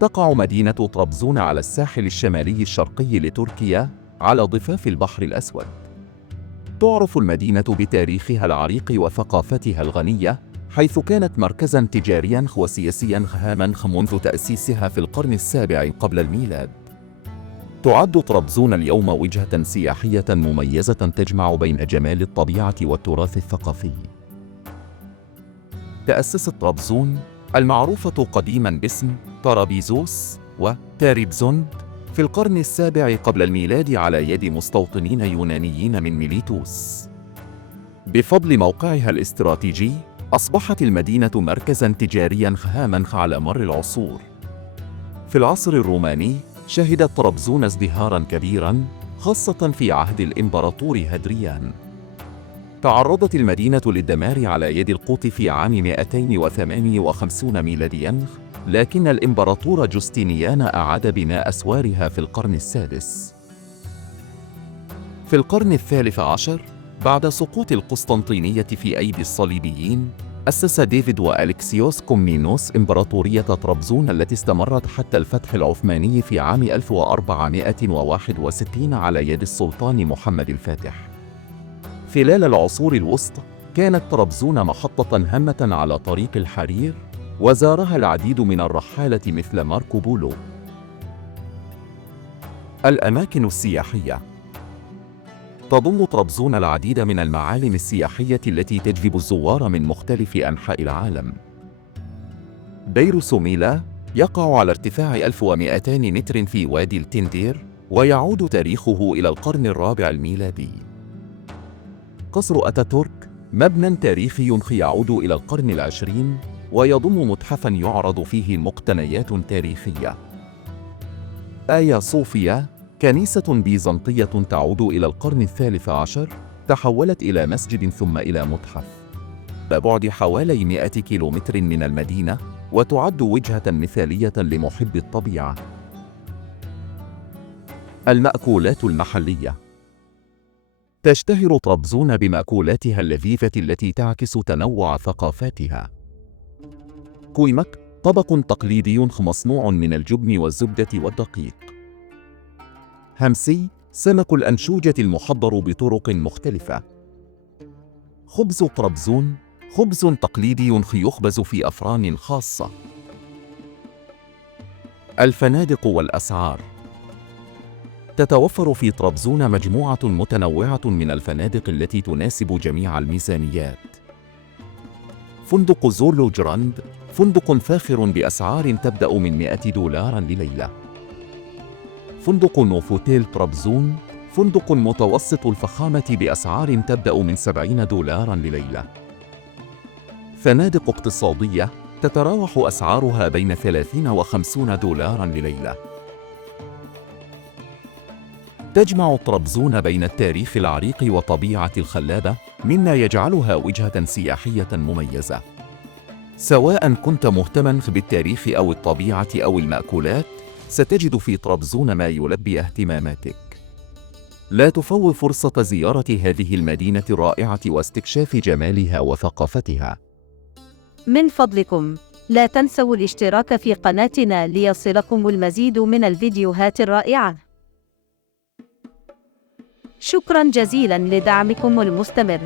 تقع مدينة طرابزون على الساحل الشمالي الشرقي لتركيا على ضفاف البحر الأسود. تعرف المدينة بتاريخها العريق وثقافتها الغنية، حيث كانت مركزاً تجارياً وسياسياً هاماً منذ تأسيسها في القرن السابع قبل الميلاد. تعد طرابزون اليوم وجهة سياحية مميزة تجمع بين جمال الطبيعة والتراث الثقافي. تأسست طرابزون المعروفة قديماً باسم طرابيزوس وتاريبزون في القرن السابع قبل الميلاد على يد مستوطنين يونانيين من ميليتوس. بفضل موقعها الاستراتيجي، أصبحت المدينة مركزاً تجارياً هاماً على مر العصور. في العصر الروماني، شهدت طرابزون ازدهاراً كبيراً، خاصة في عهد الإمبراطور هادريان. تعرضت المدينة للدمار على يد القوط في عام 258 ميلادياً، لكن الإمبراطور جوستينيان أعاد بناء أسوارها في القرن السادس. في القرن الثالث عشر، بعد سقوط القسطنطينية في أيدي الصليبيين، أسس ديفيد وألكسيوس كومنينوس إمبراطورية طرابزون التي استمرت حتى الفتح العثماني في عام 1461 على يد السلطان محمد الفاتح. خلال العصور الوسطى، كانت طرابزون محطة هامة على طريق الحرير، وزارها العديد من الرحالة مثل ماركو بولو. الأماكن السياحية. تضم طرابزون العديد من المعالم السياحية التي تجذب الزوار من مختلف أنحاء العالم. دير سوميلا يقع على ارتفاع 1200 متر في وادي التندير، ويعود تاريخه إلى القرن الرابع الميلادي. قصر أتاتورك مبنى تاريخي يعود إلى القرن العشرين، ويضم متحفاً يعرض فيه مقتنيات تاريخية. آيا صوفيا كنيسة بيزنطية تعود إلى القرن الثالث عشر، تحولت إلى مسجد ثم إلى متحف. ببعد حوالي 100 كيلومتر من المدينة، وتعد وجهة مثالية لمحب الطبيعة. المأكولات المحلية. تشتهر طرابزون بمأكولاتها اللذيذة التي تعكس تنوع ثقافاتها. كويمك طبق تقليدي مصنوع من الجبن والزبدة والدقيق. همسي سمك الأنشوجة المحضر بطرق مختلفة. خبز طرابزون خبز تقليدي يخبز في أفران خاصة. الفنادق والأسعار. تتوفر في طرابزون مجموعة متنوعة من الفنادق التي تناسب جميع الميزانيات. فندق زورلو جراند فندق فاخر بأسعار تبدأ من $100 لليلة. فندق نوفوتيل طرابزون فندق متوسط الفخامة بأسعار تبدأ من $70 لليلة. فنادق اقتصادية تتراوح أسعارها بين $30 و$50 لليلة. تجمع طرابزون بين التاريخ العريق وطبيعة الخلابة، مما يجعلها وجهة سياحية مميزة. سواء كنت مهتماً بالتاريخ أو الطبيعة أو المأكولات، ستجد في طرابزون ما يلبي اهتماماتك. لا تفوت فرصة زيارة هذه المدينة الرائعة واستكشاف جمالها وثقافتها. من فضلكم، لا تنسوا الاشتراك في قناتنا ليصلكم المزيد من الفيديوهات الرائعة. شكراً جزيلاً لدعمكم المستمر.